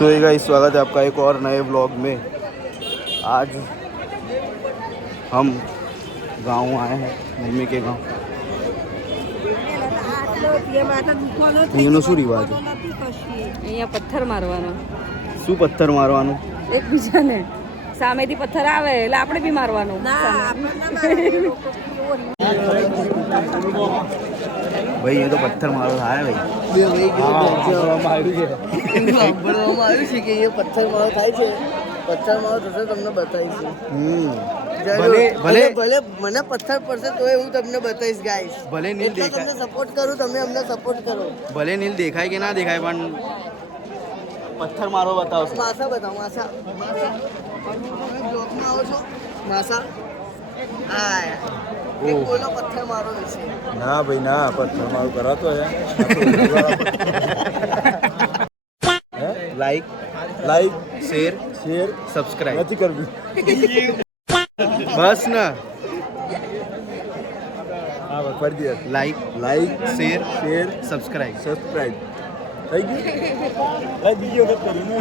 So guys, स्वागत है आपका एक और नए व्लॉग में। आज हम गांव आए हैं, मम्मी के गांव। એનો શું રિવાજ છે? અહીંયા પથ્થર મારવાનો. શું પથ્થર મારવાનું? એકબીજાને સામેથી પથ્થર આવે એટલે આપણે બી મારવાનું. ભાઈ એ તો પથ્થર મારો થાય ભાઈ. સાંભળવામાં આવ્યું છે કે એ પથ્થર મારો થાય છે. પથ્થર મારો થશે તમને બતાવીશું. ભલે ભલે ભલે મને પથ્થર પડશે તો હું તમને બતાવીશ ગાઈસ. ભલે નીલ તમને દેખાય, સપોર્ટ કરું, તમે અમને સપોર્ટ કરો. ભલે નીલ દેખાય કે ના દેખાય, પણ પથ્થર મારો બતાવશે. માસા બતાવો, માસા. તમે બ્લોગમાં આવો છો માસા? હા, એક બોલો પથ્થર મારો વિશે. ના ભાઈ ના, પથ્થર મારું કરાતો છે. Like like share share subscribe નથી કરવી. બસ ના, હા ફરી દે. Like like share share subscribe subscribe થઈ ગયું. બીજી વખત કર્યું ને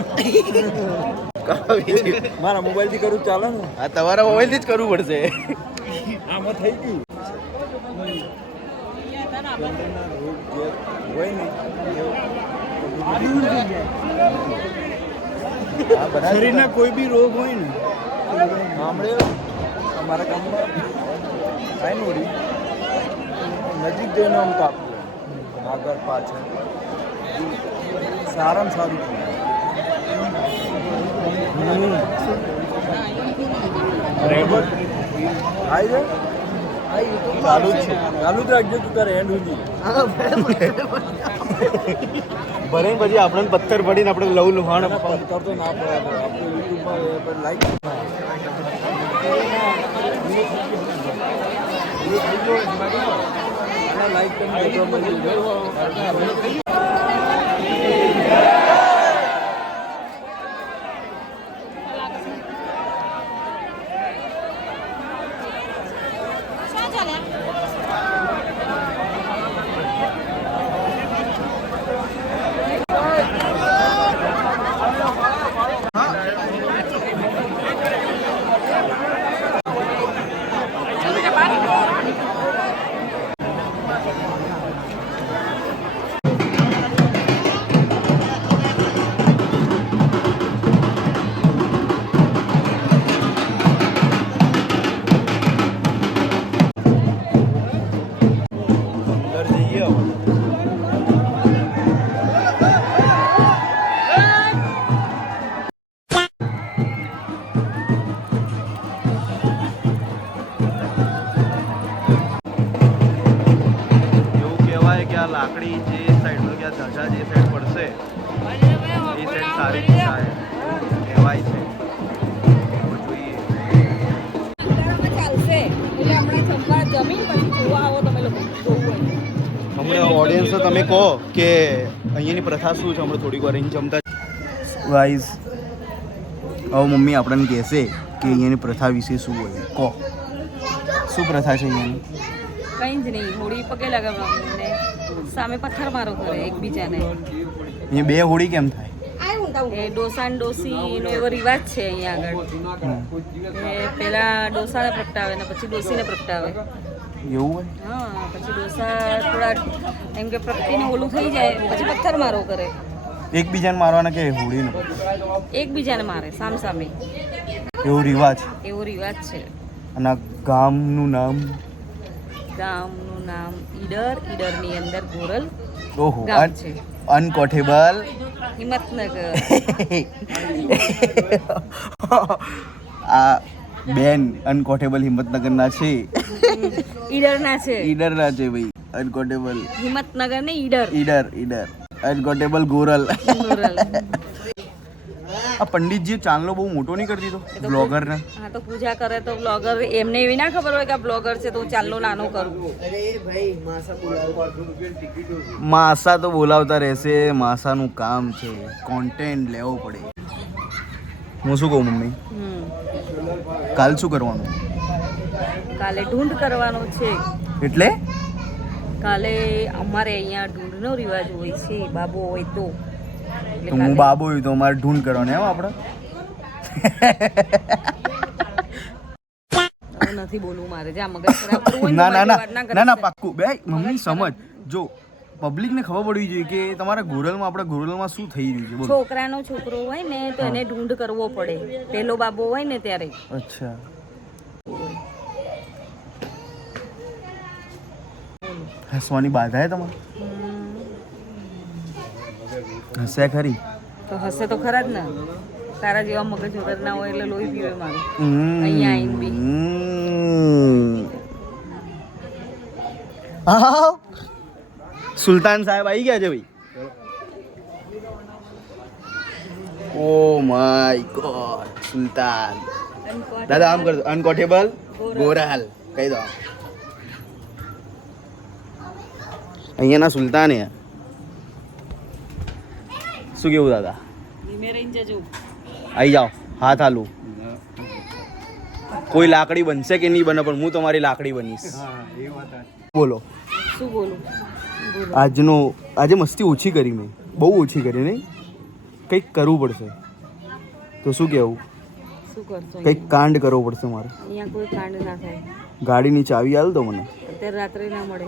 મારા મોબાઈલથી કરું ચાલે ને? હા, તમારા મોબાઈલથી જ કરવું પડશે. આમાં થઈ ગયું. શરીરના કોઈ બી રોગ હોય ને, ગામડે અમારા ગામમાં થાય ને ઓડી નજીક જઈને આમ કાપવું આગળ પાછળ, સારામાં સારું ચાલુ જ છે. ચાલુ જ રાખજો તું તારે એન્ડ સુધી. ભરે પછી આપણને પથ્થર પડીને આપણે લવ લુહાણ પથ્થર તો ના પડે. આપણે યુટ્યુબમાં લાઈક લાકડી જે સાઈડ નો કે ધજા જે સાઈડ પડશે એ સાઈડ સારી થાય કહેવાય છે. જોઈએ ચાલશે એટલે આપણે જમવા જમીન પછી જોવા આવો તમે લોકો. હમણાં ઓડિયન્સ તમે કહો કે અહીંયાની પ્રથા શું છે. હમણાં થોડીક વાર અહીં જમતા ગાઈઝ હવે મમ્મી આપણને કહેશે કે અહીંયાની પ્રથા વિશે શું હોય. કહો શું પ્રથા છે અહીંયાની? કંઈ જ નહીં, હોળી પગે લગાવવાનું ને સામે પથ્થર મારો કરે એકબીજાને. અહીંયા બે હોળી કેમ થાય? એ ડોસા ને ડોસી નો એવો રિવાજ છે અહીંયા આગળ. એ પેલા ડોસાને પ્રગટાવે ને પછી ડોસીને પ્રગટાવે. એવું હોય? હા, પછી ડોસા થોડા એમ કે પ્રગટીને ઓલું થઈ જાય પછી પથ્થર મારો કરે. એકબીજાને મારવાના કે હોળીને? એકબીજાને મારે સામ સામે. એવો રિવાજ? એવો રિવાજ છે. અને ગામનું નામ? ગામનું નામ ઈડર. ઈડરની અંદર ગોરલ ઓહો, ગામ છે. અનકોઠેબલ હિંમતનગર. આ બેન અનકોઠેબલ હિંમતનગરના છે. ઈડરના છે. ઈડરના છે ભાઈ. અનકોટેબલ હિંમતનગર ને ઈડર. ઈડર ઈડર અનકોટેબલ ગોરલ. ગોરલ. આ પંડિતજી ચાંદલો બહુ મોટો નહીં કરી દીધો બ્લોગર ને? હા, તો પૂજા કરે તો બ્લોગર એમને એવી ના ખબર હોય કે આ બ્લોગર છે તો હું ચાંદલો નાનો કરું. અરે ભાઈ માસા બોલાવો. માસા તો બોલાવતા રહેશે. માસાનું કામ છે, કોન્ટેન્ટ લેવો પડે. હું શું કહું મમ્મી, કાલ શું કરવાનું? કાલે ઢૂંઢ કરવાનો છે. એટલે કાલે અમારે અહીંયા ઢૂંઢનો રિવાજ હોય છે. બાબો હોય તો એટલે તો હું બાબો હોય તો અમારે ઢૂંઢ કરવાનો એમ આપણે હવે નથી બોલવું મારે જા મગજ ખરાબ કરવું હોય ને ના ના તો ના મારી વાત ના ના કરશે. પાક્કું બે મમ્મી સમજ જો પબ્લિકને ખબર પડવી જોઈએ કે તમારા ગોરલમાં આપણા ગોરલમાં શું થઈ રહ્યું છે બોલો છોકરાનો છોકરો હોય ને તો એને ઢૂંઢ કરવો પડે પેલો બાબો હોય ને ત્યારે અચ્છા હસવાની બાધા હે તમારે હસે ખરી તો હશે તો ખરા જ ને તારા જેવા મગજ વગર ના હોય એટલે લોહી પીવે મારું હમ. અહીંયા આવીને બી હા સુલતાન સાહેબ આવી ગયા છે ભાઈ ઓ માય ગોડ સુલતાન દાદા આમ કરજો અનકોટેબલ ગોરાલ કહી દો અહીંયાના સુલતાન હે શું કેવું દાદા ધીમે રહીને જજો આવી જાઓ હાથ હાલું કોઈ લાકડી બનશે કે નહીં બને પણ હું તમારી લાકડી બનીશ બોલો શું બોલું આજે મસ્તી ઓછી કરી મેં બહુ ઓછી કરી નહીં કંઈક કરવું પડશે તો શું કહેવું શું કરશો કંઈક કાંડ કરવો પડશે મારે અહીંયા કોઈ કાંડ ના થાય ગાડીની ચાવી આલ દો મને અત્યારે રાત્રે ના મળે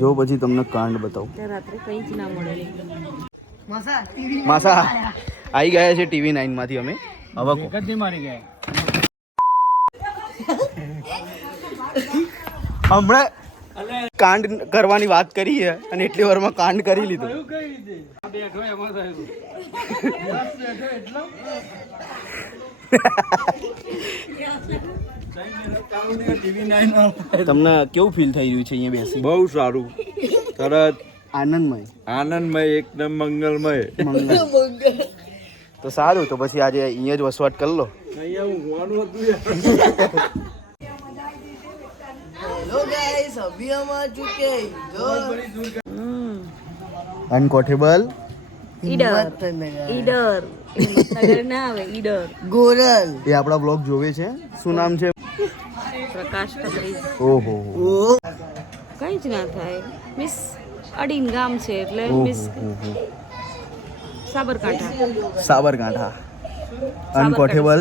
જો પછી તમને કાંડ બતાવું અત્યારે રાત્રે કંઈ જ ના મળે માસા ટીવી માસા આવી ગયા છે ટીવી 9 માંથી અમે હવે કહો. મારી ગયા હમણાં કાંડ કરવાની વાત કરી છે અને એટલી વારમાં કાંડ કરી લીધો તમને કેવું ફીલ થઈ રહ્યું છે અહીંયા બેસી બહુ સારું તરત આનંદમય આનંદમય એકદમ મંગલમય મંગળ તો સારું તો પછી આજે અહીંયા જ વસવાટ કરી લો અહીંયા ઊંઘવાનું હતું હેલો ગાઈસ અભી હમ આ ચુકે જો અનકોટેબલ ઈડર ઈડર હિંમતનગર ના આવે ઈડર ગોરલ એ આપણા બ્લોગ જોવે છે શું નામ છે પ્રકાશ ખત્રી ઓહો ઓ કંઈ જ ના થાય મિસ અડીન ગામ છે એટલે મિસ સાબરકાંઠા સાબરકાંઠા અનકોટેબલ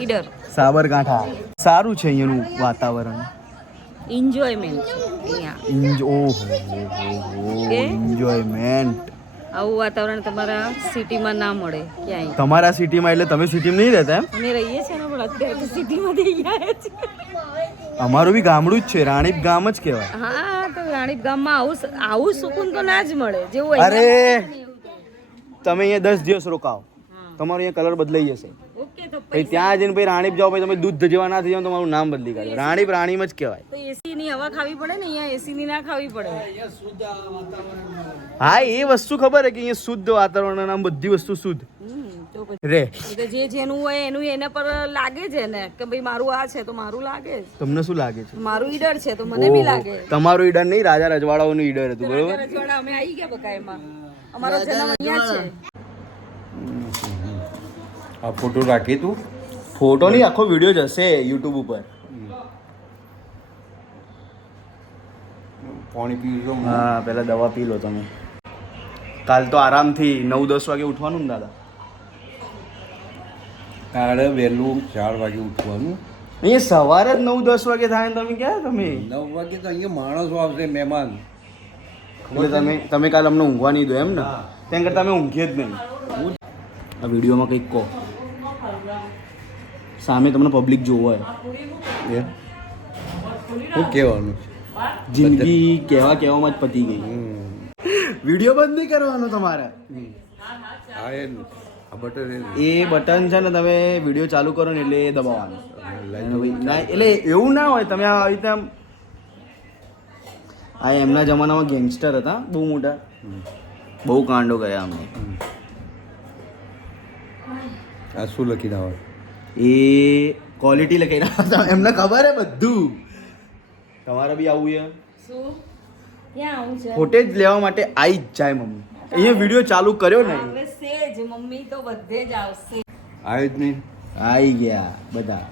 ઈડર સાબરકાંઠા સારું છે અહીંયાનું વાતાવરણ એન્જોયમેન્ટ છે અહીંયા એન્જોયમેન્ટ આવું વાતાવરણ તમારા સિટીમાં ના મળે ક્યાંય તમારા સિટીમાં એટલે તમે સિટીમાં નહીં રહેતા એમ અમે રહીએ છીએ ને પણ અત્યારે તો સિટીમાંથી ગયા છે અમારું બી ગામડું જ છે રાણીપ ગામ જ કહેવાય હા તો રાણીપ ગામમાં આવું સુકૂન તો ના જ મળે જેવું અરે અહીંયા તમે અહીંયા 10 દિવસ રોકાઓ તમારો અહીંયા કલર બદલાઈ જશે ઓકે તો પછી ત્યાં જઈને પછી રાણીપ જાઓ પછી તમે દૂધ જેવા ના થઈ જાઓ તમારું નામ બદલી કાઢો રાણીપ રાણીમ જ કહેવાય તો એસી ની હવા ખાવી પડે ને અહીંયા એસી ની ના ખાવી પડે હા એ વસ્તુ ખબર છે કે અહીંયા શુદ્ધ વાતાવરણ અને આમ બધી વસ્તુ શુદ્ધ તો પછી રે એ તો જે જેનું હોય એનું એના પર લાગે છે ને કે ભાઈ મારું આ છે તો મારું લાગે જ તમને શું લાગે છે મારું ઈડર છે તો મને બી લાગે તમારું ઈડર નહીં રાજા રજવાડાઓનું ઈડર હતું બરોબર રજવાડા અમે આવી ગયા બકા એમાં અમારો જન્મ અહીંયા છે આ ફોટો રાખી તું ફોટો નહીં આખો વિડીયો જશે યુટ્યુબ ઉપર પાણી પીવું હા પહેલા દવા પી લો તમે કાલ તો આરામથી 9-10 વાગે ઉઠવાનું ને દાદા તારે વહેલું 4 વાગે ઉઠવાનું અહીંયા સવારે જ 9-10 વાગે થાય ને તમે ક્યાં તમે 9 વાગે તો અહીંયા માણસો આવશે મહેમાન એટલે તમે કાલ અમને ઊંઘવા નહીં દો એમ ને ત્યાં કરતા તમે ઊંઘીએ જ નહીં આ વિડીયોમાં કંઈક કહો સામે તમને પબ્લિક જોવો હોય શું કહેવાનું જિંદગી કહેવામાં જ પતી ગઈ વિડીયો બંધ નહીં કરવાનો તમારે હા એ આ બટન એ બટન છે ને તમે વિડીયો ચાલુ કરો ને એટલે એ દબાવવાનું અને ભાઈ ના એટલે એવું ના હોય તમે આવી રીતે આમ આ એમના જમાનામાં ગેંગસ્ટર હતા બહુ મોટા બહુ કાંડો કર્યા અમને આ શું લખીને આવે એ ક્વોલિટી લખી રહ્યા હતા એમને ખબર હે બધું તમારે બી આવું છે શું ક્યાં આવું છે ફોટેજ લેવા માટે આવી જ જાય મમ્મી અહીંયા વિડીયો ચાલુ કર્યો ને હવે સેજ મમ્મી તો બધે જ આવશે આવે જ નહીં આવી ગયા બધા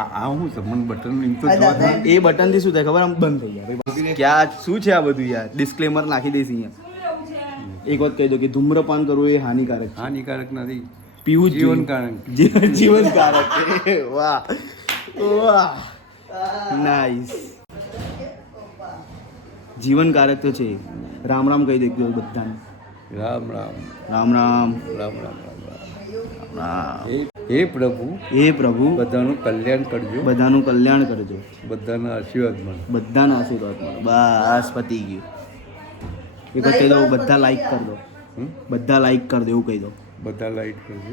આ હું છે મને બટન એમ તો જોવા જ નહીં. એ બટન થી શું થાય ખબર આમ બંધ થઈ જાય ભાઈ ક્યાં શું છે આ બધું યાર ડિસ્ક્લેમર નાખી દઈશ અહીંયા એક વાત કહી દો કે ધૂમ્રપાન કરવું એ હાનિકારક છે. હાનિકારક નથી, પીવું જ જોઈએ. જીવનકારક. જીવનકારક છે. વાહ વાહ નાઈસ. જીવનકારક તો છે. રામ રામ કહી દો બધાને. રામ રામ રામ રામ રામ રામ રામ રામ. રામ. હે પ્રભુ, હે પ્રભુ બધાનું કલ્યાણ કરજો, બધાનું કલ્યાણ કરજો, બધાના આશીર્વાદ મળે. બધાના આશીર્વાદ મળે. બસ પતી ગયું. એક વાત કહી દો, બધા લાઈક કરી દો. હમ? બધા લાઈક કરી દો એવું કહી દો. બધા લાઈટ કરજો,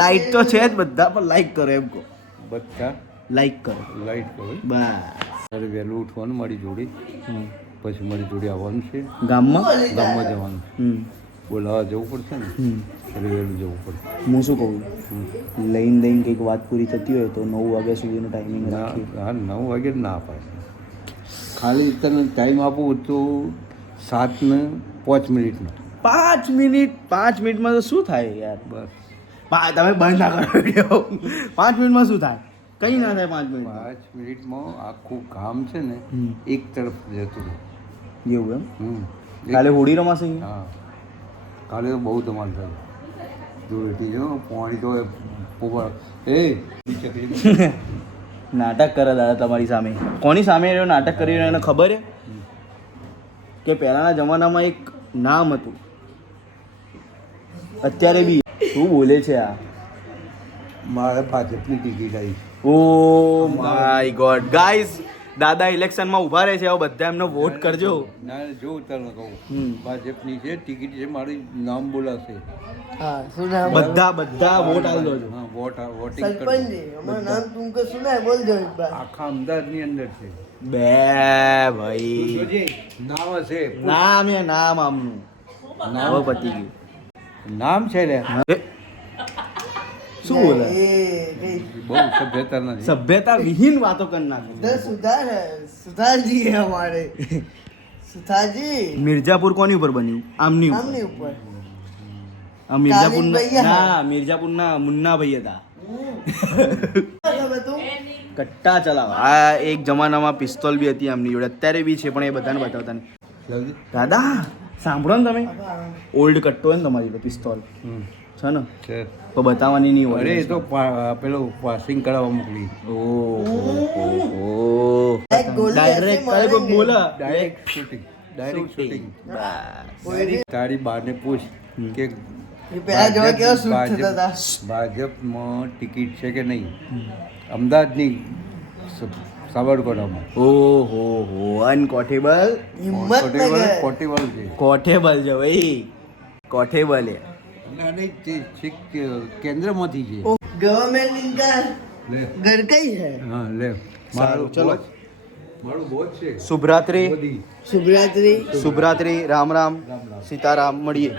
લાઈક તો છે જ બધા, પણ લાઈક કરો એમ કહો. બધા લાઈક કરો લાઈટ કરો. બસ. તારે વહેલું ઉઠવાનું મારી જોડે, હમ. પછી મારી જોડે આવવાનું છે, ગામમાં ગામમાં જવાનું. હમ બોલાવા જવું પડશે ને, હમ. ત્યારે વહેલું જવું પડશે. હું શું કહું, હમ. લઈને કંઈક વાત પૂરી થતી હોય તો 9 વાગ્યા સુધીનો ટાઈમિંગ ના, રાખીએ. હા 9 વાગે ના અપાય. ખાલી તને ટાઈમ આપું તો 7 ને 5 મિનિટનો. 5 મિનિટ, 5 મિનિટમાં તો શું થાય યાર? બસ તમે બંધ ના કરો વિડીયો. 5 મિનિટમાં શું થાય? કંઈ ના થાય 5 મિનિટ. 5 મિનિટમાં આખું કામ છે ને હમ. એક તરફ જતું રહે. એવું એમ? હમ. કાલે હોળી રમાશે અહીંયા? હા, કાલે તો બહુ ધમાલ થાય. ધૂળેટી જો પાણી તો પોપર એ ચકલી. નાટક કરે દાદા તમારી સામે. કોની સામે રહ્યો નાટક કરી રહ્યો એને ખબર છે કે પહેલાના જમાનામાં એક નામ હતું, અત્યારે બી. શું બોલે છે આ? મારે ભાજપની ટિકિટ આવી. ઓ માય ગોડ ગાઈઝ, દાદા ઇલેક્શનમાં ઊભા રહે છે, હવે બધા એમને વોટ કરજો. ના જો તને કહું, હમ. ભાજપની છે ટિકિટ છે, મારી નામ બોલાશે. हाँ सुना है બધા વોટ આપી દો છો. હા, વોટિંગ सरपंच કરજો. जी हमारा नाम तुमको सुना है बोल दो एक बार આખા અમદાવાદની અંદર છે. બે ભાઈ નામ હશે, નામ એ નામ આમનું હવે પતી ગયું. નામ છે લે. એ, શું બોલે? ये બહુ સભ્યતા નથી. સભ્યતા વિહીન વાતો કરી નાખે. इधर सुधार है सुधार जी है हमारे सुधार जी મિર્જાપુર કોની ઉપર બન્યું? આમની ઉપર. हमने ऊपर આ મિર્જાપુર કાલિન ભૈયા. ના, મિર્જાપુરના મુન્નાભાઈ હતા. तुम કટ્ટા ચલાવ. આ એક જમાનામાં પિસ્તોલ બી હતી આમની જોડે, અત્યારે બી છે, પણ એ બધાને બતાવતા નહીં. લાવજે. દાદા સાંભળો ને તમે, ઓલ્ડ કટ્ટો હોય ને તમારી જોડે પિસ્તોલ હમ. છે ને, છે. તો બતાવવાની નહીં અરે હોય. એ તો પેલો પાસિંગ કરાવવા મોકલી. ઓહો एक गोली ડાયરેક્ટ ऐसे કઈ કોઈ બોલા ડાયરેક્ટ શૂટિંગ, ડાયરેક્ટ શૂટિંગ. कोई તારી બાને પૂછ કે ये पहला जो क्या शूट था था ભાજપમાં ટિકિટ છે કે નહીં. અમદાવાદની સાબરકાંઠામાં ઓહો હો અનકોઠેબલ. हिम्मतनगर પોર્ટેબલ છે. કોઠેબલ છે ભાઈ, કોઠેબલ એ. અને તે છેક કેન્દ્રમાંથી છે. गवर्नमेंट इनका લે घर का ही है હા લે સારું, મારું ચલો. મારું બોજ છે શુભરાત્રી. બધી. शुभरात्रि શુભરાત્રી. રામ રામ, સીતારામ. મળીએ.